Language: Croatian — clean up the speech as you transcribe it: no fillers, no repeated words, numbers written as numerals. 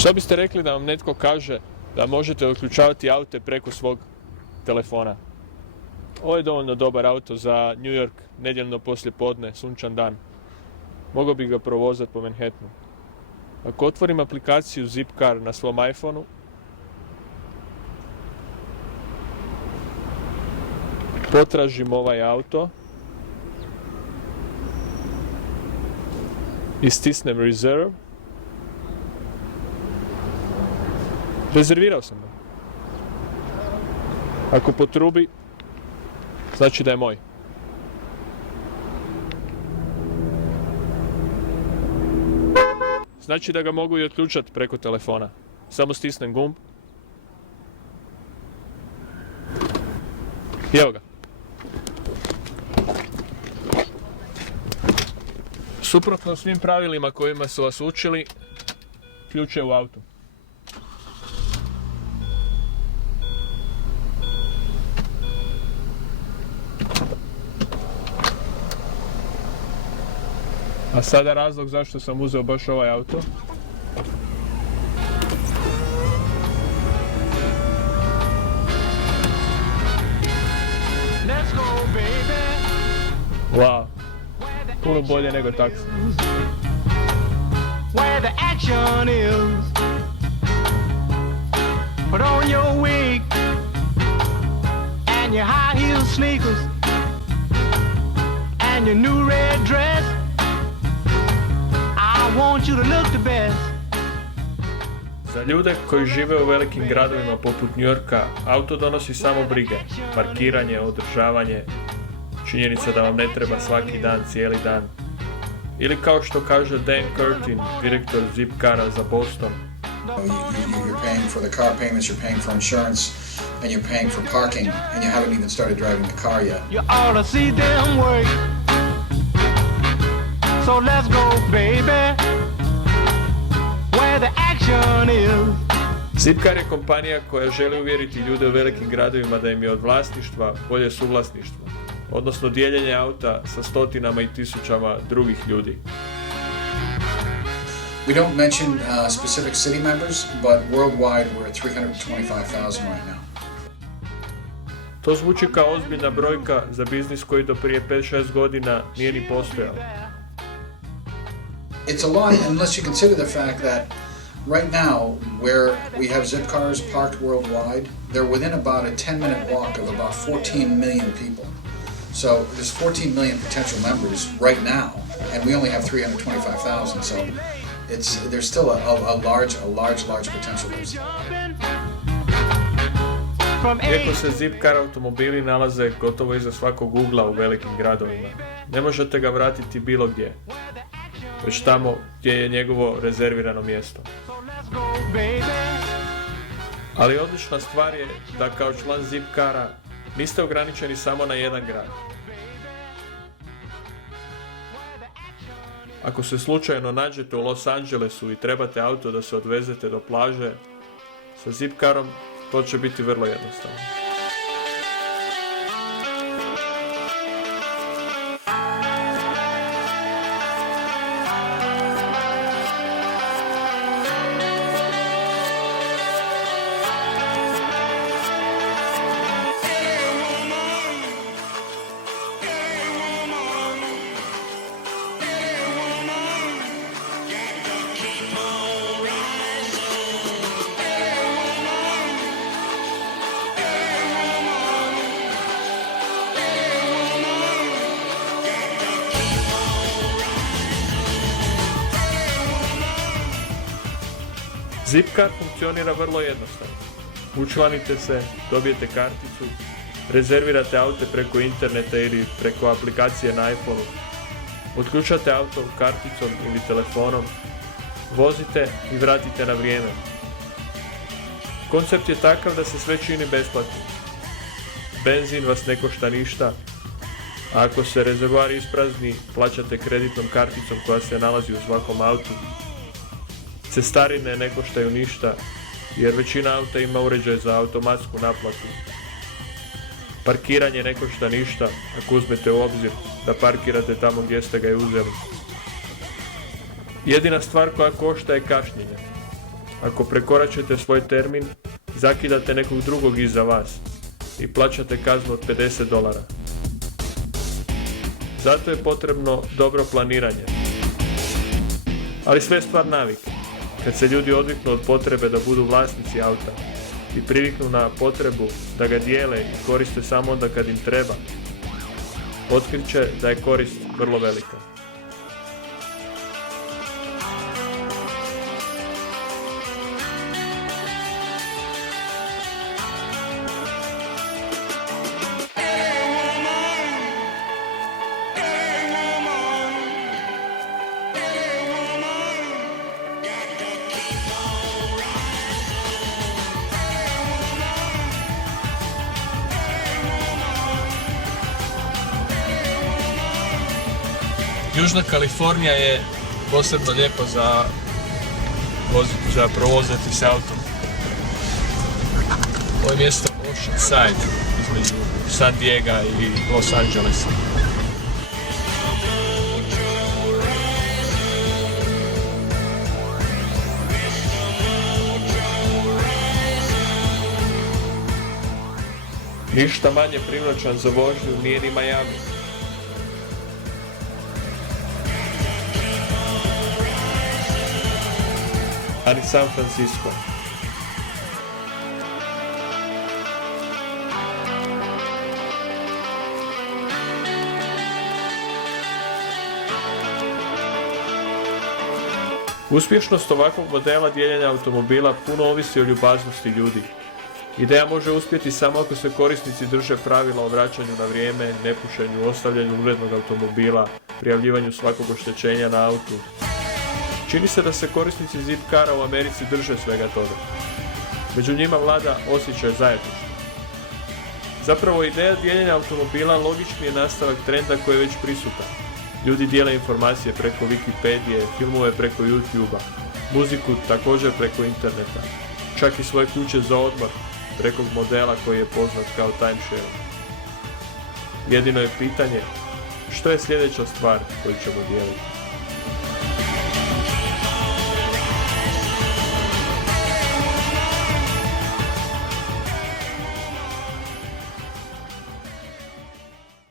Što biste rekli da vam netko kaže da možete otključavati aute preko svog telefona? Ovo je dovoljno dobar auto za New York, nedjeljno poslijepodne, sunčan dan. Mogao bih ga provozati po Manhattanu. Ako otvorim aplikaciju Zipcar na svom iPhoneu, potražim ovaj auto i stisnem Reserve, rezervirao sam ga. Ako potrubi, znači da je moj. Znači da ga mogu i otključati preko telefona. Samo stisnem gumb. I evo ga. Suprotno svim pravilima kojima su vas učili, ključ je u autu. A sada razlog zašto sam uzeo baš ovaj auto. Wow, puno bolje nego taksi. Where the action is. Put on your wig and your high heel sneakers and your new red dress. I want you to look the best. Za ljude koji žive u velikim gradovima poput New Yorka, auto donosi samo brige, parkiranje, održavanje, činjenica da vam ne treba svaki dan, cijeli dan. Ili kao što kaže Dan Curtin, direktor Zipcara za Boston. You're paying for the car payments, you're paying for insurance, and you're paying for parking, and you haven't even started driving the car yet. You ought to see them work. So let's go, baby, where the action is. Zipcar je kompanija koja želi uvjeriti ljude u velikim gradovima da im je od vlasništva bolje suvlasništvo, odnosno dijeljenje auta sa stotinama i tisućama drugih ljudi. We don't mention specific city members, but worldwide we're at 325,000 right now. To zvuči kao ozbiljna brojka za biznis koji do prije 5-6 godina nije ni postojao. It's a lot unless you consider the fact that right now where we have Zipcars parked worldwide, they're within about a 10-minute walk of about 14 million people. So there's 14 million potential members right now, and we only have 325,000. So there's still a large potential there. Iako se Zipcar automobili nalaze gotovo iza svakog ugla u velikim gradovima, ne možete ga vratiti bilo gdje, već tamo gdje je njegovo rezervirano mjesto. Ali odlična stvar je da kao član Zipcara niste ograničeni samo na jedan grad. Ako se slučajno nađete u Los Angelesu i trebate auto da se odvezete do plaže, sa Zipcarom to će biti vrlo jednostavno. Zipcar funkcionira vrlo jednostavno. Učlanite se, dobijete karticu, rezervirate aute preko interneta ili preko aplikacije na iPhoneu, otključate auto karticom ili telefonom, vozite i vratite na vrijeme. Koncept je takav da se sve čini besplatno. Benzin vas ne košta ništa, a ako se rezervoar isprazni, plaćate kreditnom karticom koja se nalazi u svakom autu. Cestarine ne koštaju ništa, jer većina auta ima uređaj za automatsku naplatu. Parkiranje ne košta ništa, ako uzmete u obzir da parkirate tamo gdje ste ga i uzeli. Jedina stvar koja košta je kašnjenje. Ako prekoračite svoj termin, zakidate nekog drugog iza vas i plaćate kaznu od $50. Zato je potrebno dobro planiranje. Ali sve je stvar navike. Kad se ljudi odviknu od potrebe da budu vlasnici auta i priviknu na potrebu da ga dijele i koriste samo onda kad im treba, otkriće da je korist vrlo velika. Južna Kalifornija je posebno lijepo za provozati s autom. Ovo je mjesto Oceanside između San Diega i Los Angelesa. Ništa manje privlačan za vožnju nije ni Miami. Ali San Francisco. Uspješnost ovakvog modela dijeljenja automobila puno ovisi o ljubaznosti ljudi. Ideja može uspjeti samo ako se korisnici drže pravila o vraćanju na vrijeme, nepušenju, ostavljanju urednog automobila, prijavljivanju svakog oštećenja na autu. Čini se da se korisnici Zipcara u Americi drže svega toga. Među njima vlada osjećaj zajedništva. Zapravo ideja dijeljenja automobila logični je nastavak trenda koji je već prisutan. Ljudi dijele informacije preko Wikipedije, filmove preko YouTube-a, muziku također preko interneta, čak i svoje kuće za odmor preko modela koji je poznat kao timeshare. Jedino je pitanje što je sljedeća stvar koju ćemo dijeliti.